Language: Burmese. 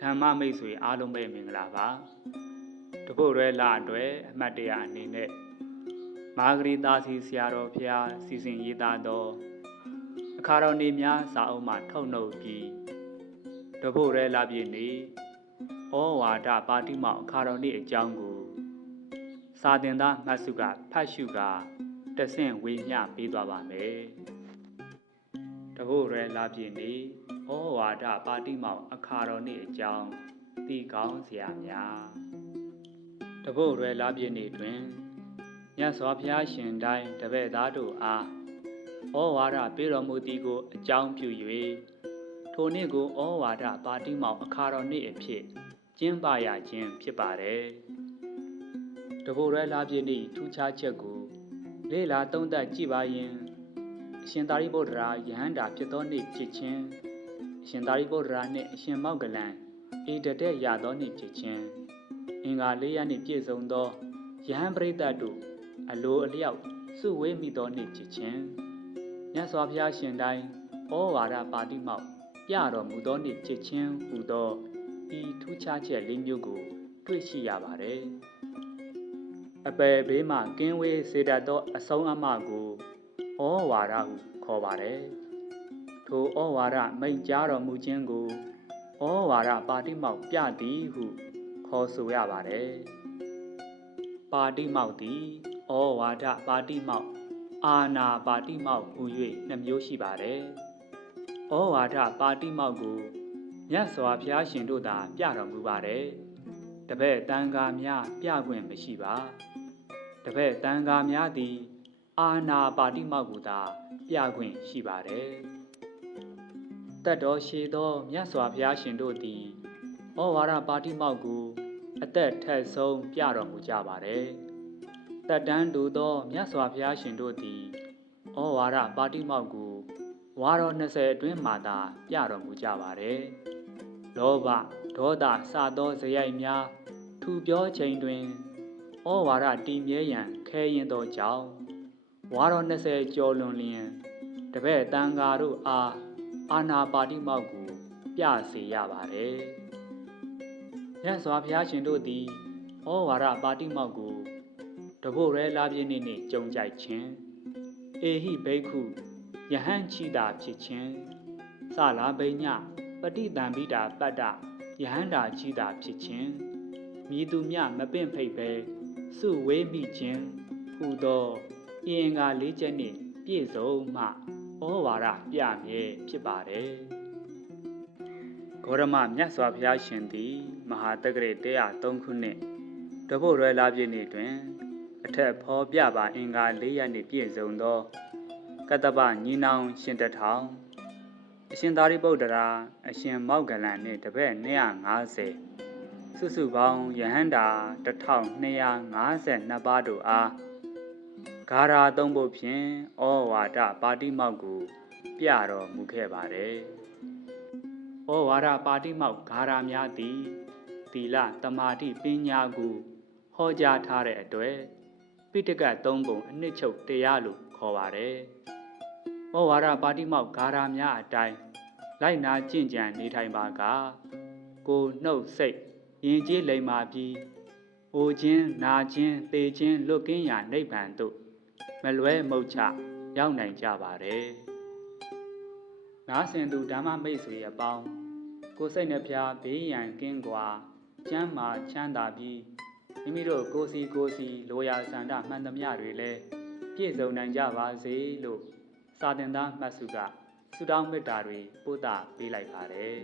ဓမ္မမိတ်ဆွေအားလုံးပဲမင်္ဂလာပါတပုတ်ရဲလအတွက်အမှတ်တရအနေနဲ့မာဂရီတာစီဆရာတော်ဖျားစီစဉ်ရေးသားသောအခါတော်နေများစာအုပ်မှထုတ်နှုတ်ပြီးတပုတ်ရဲလပြည့်နေ့ဩဝါဒပါတိမောက်အခါတော်နေ့အကြောင်းကိုစာသင်သားမှတ်စုကဖတ်ရှုကာတဆင့်ဝေမျှပေးသွားပါမယ်တပုတ်ရဲလပြည့်နေ့ဩဝါဒပါတိမောက်အခါတော်နေ့အကြောင်းသိကောင်းစရာများတပုတ်ရဲလပြည့်နေ့တွင်မြတ်စွာဘုရားရှင်တိုင်းတပည့်သားတို့အားဩဝါဒပေးတော်မူသည်ကိုအကြောင်းပြု၍ထိုနေ့ကိုဩဝါဒပါတိမောက်အခါတော်နေ့အဖြစ်ကျင်းပရခြင်းဖြစ်ပါတယ်တပုတ်ရဲလပြည့်နေ့ထူးခြားချက်ကိုလေ့လာသုံးသပ်ကြည့်ပါရင်အရှင်သာရိပုတ္တရာယဟန္တာဖြစ်သောနေ့ဖြစ်ခြင်းအရှင်သာရိပုတ္တရာနှင့်အရှင်မောက္ကလံဧတတဲ့ရသောနေ့ဖြစ်ခြင်းအင်္ဂါ၄ရက်နှင့်ပြည့်စုံသောယဟန်ပရိသတ်တို့အလိုအလျောက်စုဝေးမိသောနေ့ဖြစ်ခြင်းမြတ်စွာဘုရားရှင်တိုင်းဩဝါဒပါတိမောက်ပြတော်မူသောနေ့ဖြစ်ခြင်းဟူသောဤထူးခြားချက်၄မျိုးကိုတွေ့ရှိရပါတယ်အပယ်ဘေးမှကင်းဝေးစေတတ်သောအဆုံးအမကိုဩဝါဒဟုခေါ်ပါတယ်ထိုဩဝါဒမိန့်ကြားတော်မူခြင်းကိုဩဝါဒပါတိမောက်ပြသည်ဟုခေါ်ဆိုရပါတယ်ပါတိမောက်သည်ဩဝါဒပါတိမောက်အာနာပါတိမောက်ဟူ၍နှစ်မျိုးရှိပါတယ်ဩဝါဒပါတိမောက်ကိုမြတ်စွာဘုရားရှင်တို့သာပြတော်မူပါတယ်တပည့်တန်ဃာများပြခွင့်မရှိပါတပည့်တန်ဃာများသည်အာနာပါတိမောက်ကိုသာပြခွင့်ရှိပါတယ်တတ်တော်ရှိသောမြတ်စွာဘုရားရှင်တို့သည်ဩဝါဒပါတိမောက်ကိုအသက်ထက်ဆုံးပြတော်မူကြပါတယ်တတ်တန်းတူသောမြတ်စွာဘုရားရှင်တို့သည်ဩဝါဒပါတိမောက်ကိုဝါတော်20အတွင်းမှသာပြတော်မူကြပါတယ်လောဘဒေါသစသောဇယိုက်များထူပြောချိန်တွင်ဩဝါဒတည်မြဲရန်ခဲရင်သောကြောင့်ဝါတော်20ကျော်လွန်လျင်တပည့်တန်ဃာတို့အားအာနာပါတိမောက်ကိုပြစေရပါတယ်မြတ်စွာဘုရားရှင်တို့သည်ဩဝါဒပါတိမောက်ကိုတပုတ်ရဲလပြည့်နေ့နှင့်ကြုံကြိုက်ခြင်းအေဟိဘိက္ခုယဟန်ချီတာဖြစ်ခြင်းစလာဘိညပဋိသင်္ပိတာပတ္တယဟန္တာချီတာဖြစ်ခြင်းမြည်သူမြမပင့်ဖိတ်ပဲစုဝေးမိခြင်းဟူသောအင်္ဂါ၄ချက်နှင့်ပြည့်စုံမှဩဝါဒပြမြဲဖြစ်ပါတယ်ဂေါရမမြတ်စွာဘုရားရှင်သည်မဟာတက္ကရာ103ခုနှစ်တပုတ်ရဲလပြည့်နေ့တွင်အထက်ဖော်ပြပါအင်္ဂါ၄ရက်နှင့်ပြည့်စုံသောကတ္တပညီနောင်ရှင်တထောင်အရှင်သာရိပုတ္တရာအရှင်မောက္ကလံနှင့်တပည့်250စုစုပေါင်းယဟန္တာ1252ပါးတို့အားဂါရာသုံးပုဒ်ဖြင့်ဩဝါဒပါတိမောက်ကိုပြတော်မူခဲ့ပါတယ်ဩဝါဒပါတိမောက်ဂါရာများသည်သီလသမာဓိပညာကိုဟောကြားထားတဲ့အတွက်ပိဋကတ်3ပုံအနှစ်ချုပ်တရားလို့ခေါ်ပါတယ်ဩဝါဒပါတိမောက်ဂါရာများအတိုင်းလိုက်နာကျင့်ကြံနေထိုင်ပါကကိုနှုတ်စိတ်ယဉ်ကျေးလိမ္မာပြီးအိုခြင်းနာခြင်းသေခြင်းလွတ်ကင်းရာနိဗ္ဗာန်သို့မလွဲမုတ်ချရောက်နိုင်ကြပါတယ်နားဆင်သူဓမ္မမိတ်ဆွေအပေါင်းကိုယ်စိတ်နှဖျားဘေးရန်ကင်းကွာကျမ်းမာချမ်းသာပြီးမိမိတို့ကိုယ်စီလိုရာဆန္ဒမှန်သမျှတွေလည်းပြည့်စုံနိုင်ကြပါစေလို့စာသင်သားမှတ်စုကဆုတောင်းမေတ္တာတွေပို့သပေးလိုက်ပါတယ်